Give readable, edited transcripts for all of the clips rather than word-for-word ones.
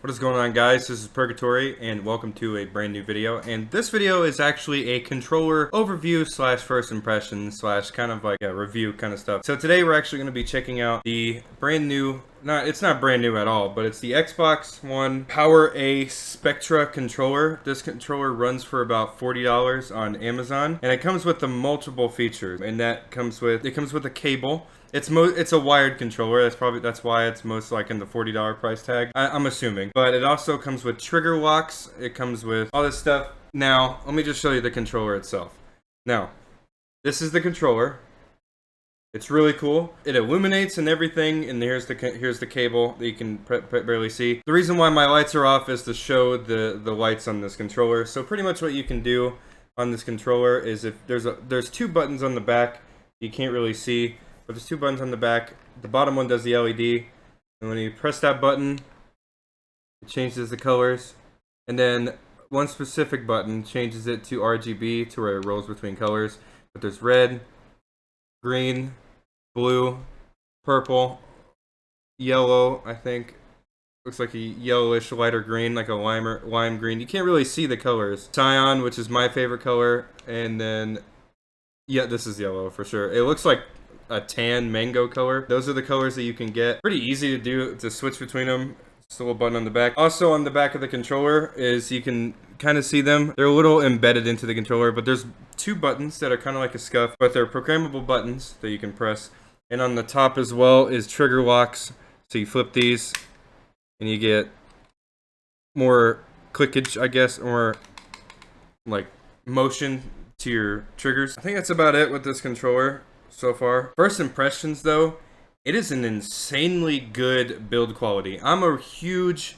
What is going on, guys? This is Purgatory and welcome to a brand new video. And this video is actually a controller overview slash first impression slash kind of like a review kind of stuff. So today we're actually going to be checking out the brand new, it's not brand new at all, but it's the Xbox One PowerA Spectra controller. This controller runs for about $40 on Amazon, and it comes with the multiple features, and it comes with a cable. It's a wired controller. That's why it's most like in the $40 price tag, I'm assuming. But it also comes with trigger locks. It comes with all this stuff. Now, let me just show you the controller itself. Now, this is the controller. It's really cool. It illuminates and everything, and here's the cable that you can barely see. The reason why my lights are off is to show the lights on this controller. So pretty much what you can do on this controller is if there's two buttons on the back you can't really see. But there's two buttons on the back. The bottom one does the LED, and when you press that button, it changes the colors. And then one specific button changes it to RGB, to where it rolls between colors. But there's red, green, blue, purple, yellow, I think. Looks like a yellowish lighter green, like a lime green. You can't really see the colors. Cyan, which is my favorite color, and then, yeah, this is yellow for sure. It looks like a tan mango color. Those are the colors that you can get. Pretty easy to switch between them. Just a little button on the back. Also on the back of the controller is, you can kind of see them. They're a little embedded into the controller, but there's two buttons that are kind of like a scuff, but they're programmable buttons that you can press. And on the top as well is trigger locks. So you flip these and you get more clickage, I guess, or like motion to your triggers. I think that's about it with this controller so far. First impressions though, it is an insanely good build quality. I'm a huge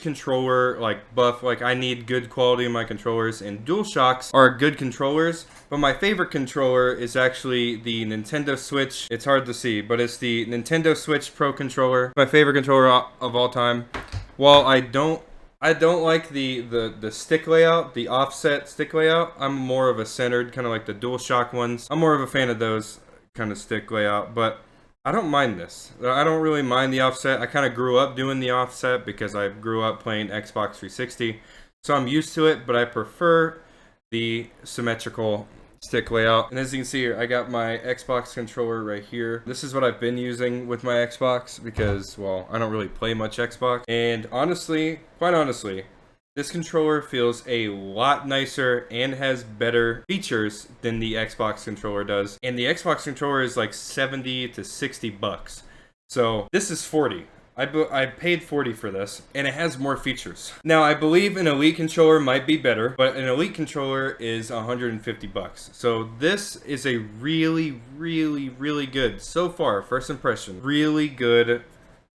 controller like buff. Like, I need good quality in my controllers, and DualShocks are good controllers, but my favorite controller is actually the Nintendo Switch. It's hard to see, but it's the Nintendo Switch Pro controller. My favorite controller of all time. While I don't like the stick layout, the offset stick layout. I'm more of a centered, kind of like the DualShock ones. I'm more of a fan of those kind of stick layout, but I don't mind this. I don't really mind the offset. I kind of grew up doing the offset because I grew up playing Xbox 360, so I'm used to it, but I prefer the symmetrical stick layout. And as you can see here, I got my Xbox controller right here. This is what I've been using with my Xbox because, well, I don't really play much Xbox. And honestly, quite honestly, this controller feels a lot nicer and has better features than the Xbox controller does. And the Xbox controller is like 70 to 60 bucks. So this is 40. I paid 40 for this, and it has more features. Now, I believe an Elite controller might be better, but an Elite controller is 150 bucks. So this is a really, really, really good, so far, first impression, really good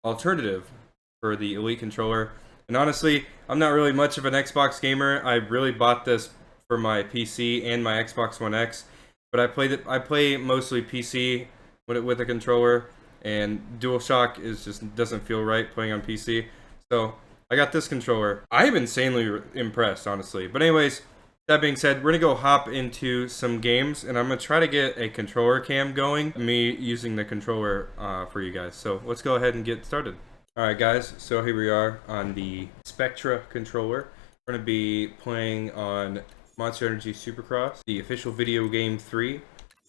alternative for the Elite controller. And honestly, I'm not really much of an Xbox gamer. I really bought this for my PC and my Xbox One X, but I play mostly PC with a controller. And DualShock just doesn't feel right playing on PC. So I got this controller. I am insanely impressed, honestly. But anyways, that being said, we're gonna go hop into some games, and I'm gonna try to get a controller cam going, me using the controller for you guys. So let's go ahead and get started. Alright guys, so here we are on the Spectra controller. We're gonna be playing on Monster Energy Supercross, the official video game 3.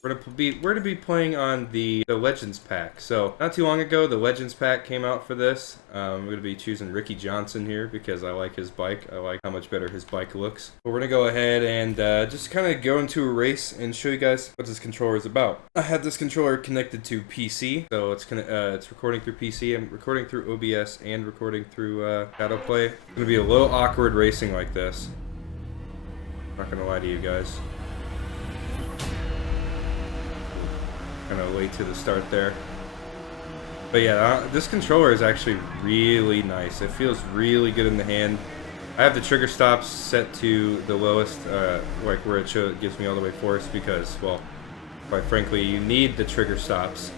We're gonna be playing on the Legends pack. So not too long ago, the Legends pack came out for this. I'm gonna be choosing Ricky Johnson here because I like his bike. I like how much better his bike looks. But we're gonna go ahead and just kind of go into a race and show you guys what this controller is about. I have this controller connected to PC, so it's recording through PC. I'm recording through OBS and recording through Shadowplay. It's gonna be a little awkward racing like this. Not gonna lie to you guys. Kind of late to the start there, but yeah, this controller is actually really nice. It feels really good in the hand. I have the trigger stops set to the lowest, like where it gives me all the way force, because, well, quite frankly, you need the trigger stops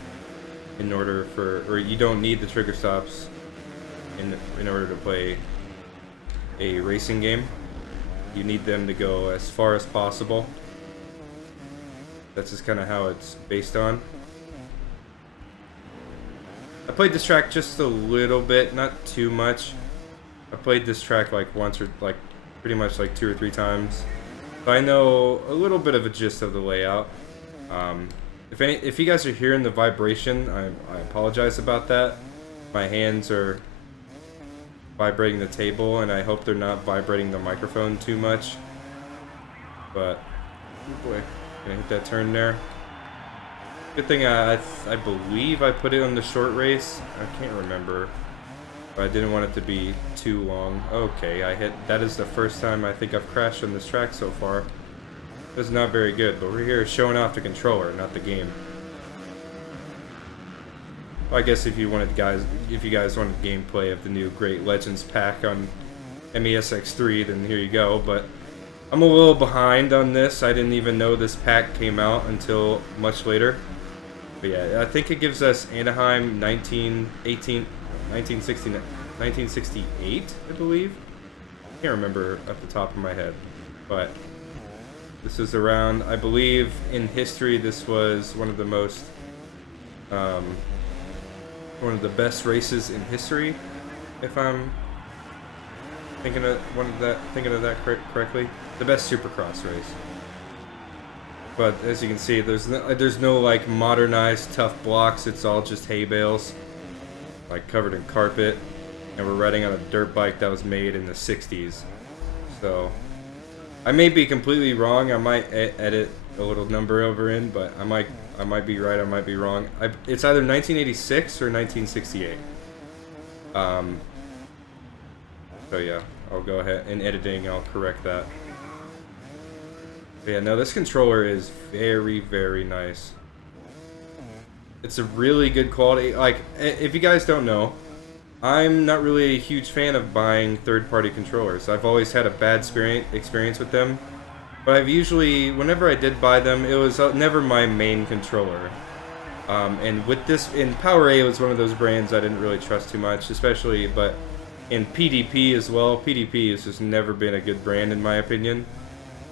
in order or you don't need the trigger stops in order to play a racing game. You need them to go as far as possible. That's just kind of how it's based on. I played this track just a little bit, not too much. I played this track like once or like pretty much like 2 or 3 times. So I know a little bit of a gist of the layout. If you guys are hearing the vibration, I apologize about that. My hands are vibrating the table, and I hope they're not vibrating the microphone too much. But, oh boy, gonna hit that turn there. Good thing I believe I put it on the short race. I can't remember, but I didn't want it to be too long. Okay, that is the first time I think I've crashed on this track so far. It's not very good, but we're here showing off the controller, not the game. Well, I guess if you guys wanted gameplay of the new Great Legends pack on MESX3, then here you go. But I'm a little behind on this. I didn't even know this pack came out until much later. But yeah, I think it gives us Anaheim 1968, I believe. I can't remember off the top of my head, but this is around, I believe, in history, this was one of the most, one of the best races in history, if I'm thinking of that correctly. The best Supercross race. But as you can see, there's no like modernized tough blocks. It's all just hay bales, like covered in carpet, and we're riding on a dirt bike that was made in the 60s. So I may be completely wrong. I might edit a little number over in, but I might be right. I might be wrong. It's either 1986 or 1968. So yeah, I'll go ahead in editing. I'll correct that. But yeah, no, this controller is very, very nice. It's a really good quality. Like, if you guys don't know, I'm not really a huge fan of buying third-party controllers. I've always had a bad experience with them. But I've usually, whenever I did buy them, it was never my main controller. And with this, in PowerA was one of those brands I didn't really trust too much, especially, but in PDP as well. PDP has just never been a good brand in my opinion.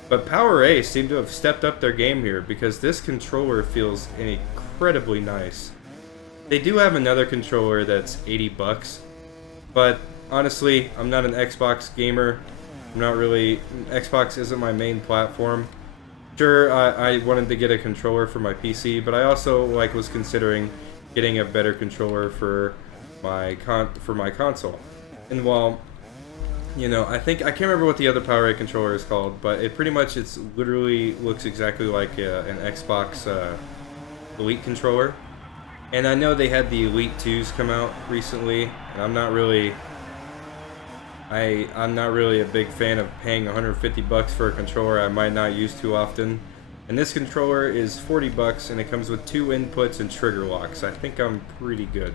But PowerA seemed to have stepped up their game here because this controller feels incredibly nice. They do have another controller that's 80 bucks, but honestly, I'm not an Xbox gamer. I'm not really, Xbox isn't my main platform. Sure, I wanted to get a controller for my PC, but I also was considering getting a better controller for my console. And while, you know, I can't remember what the other PowerA controller is called, but it pretty much literally looks exactly like an Xbox Elite controller. And I know they had the Elite 2s come out recently, and I'm not really a big fan of paying 150 bucks for a controller I might not use too often. And this controller is 40 bucks, and it comes with 2 inputs and trigger locks. I think I'm pretty good.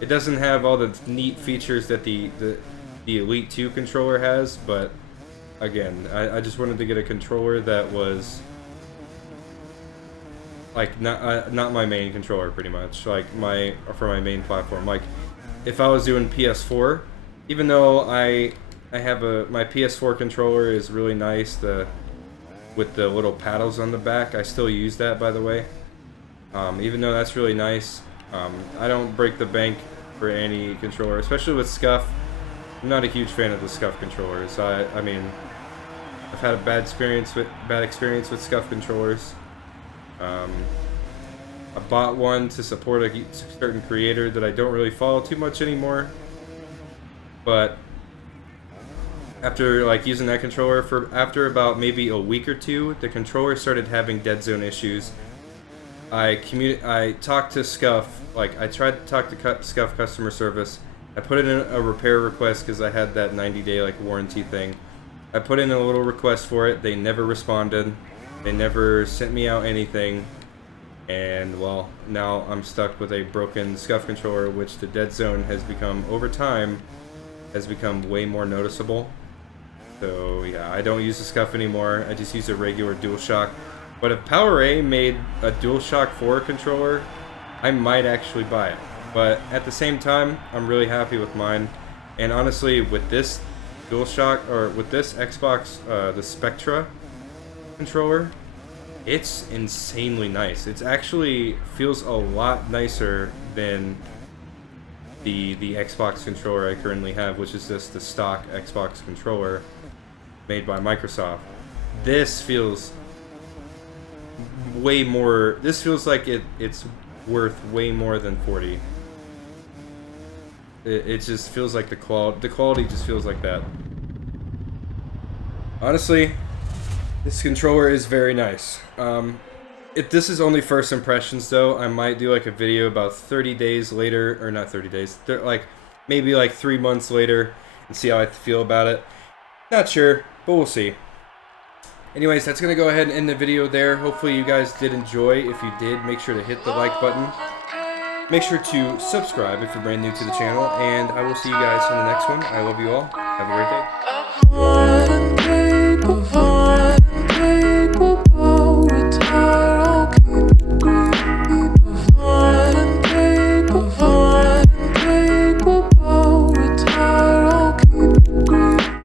It doesn't have all the neat features that the Elite 2 controller has, but again, I just wanted to get a controller that was like not my main controller, pretty much, like for my main platform. Like if I was doing PS4, even though I have my PS4 controller is really nice, with the little paddles on the back. I still use that, by the way. Even though that's really nice. I don't break the bank for any controller, especially with Scuff. I'm not a huge fan of the Scuff controllers. I mean, I've had a bad experience with Scuff controllers. I bought one to support a certain creator that I don't really follow too much anymore. But after using that controller after about maybe a week or two, the controller started having dead zone issues. I talked to Scuff, I tried to talk to Scuff customer service. I put in a repair request because I had that 90-day warranty thing. I put in a little request for it. They never responded. They never sent me out anything. And well, now I'm stuck with a broken Scuff controller, which the dead zone has become, over time, has become way more noticeable. So yeah, I don't use the Scuff anymore. I just use a regular DualShock. But if PowerA made a DualShock 4 controller, I might actually buy it. But at the same time, I'm really happy with mine. And honestly, with this DualShock, or with this Xbox, the Spectra controller, it's insanely nice. It's actually feels a lot nicer than the Xbox controller I currently have, which is just the stock Xbox controller made by Microsoft. This feels way more. This feels like it's worth way more than 40. It just feels like the quality just feels like that. Honestly, this controller is very nice. If this is only first impressions though, I might do like a video about 30 days later, or not 30 days, like maybe like 3 months later, and see how I feel about it. Not sure, but we'll see. Anyways, that's going to go ahead and end the video there. Hopefully you guys did enjoy. If you did, make sure to hit the like button. Make sure to subscribe if you're brand new to the channel, and I will see you guys in the next one. I love you all. Have a great day.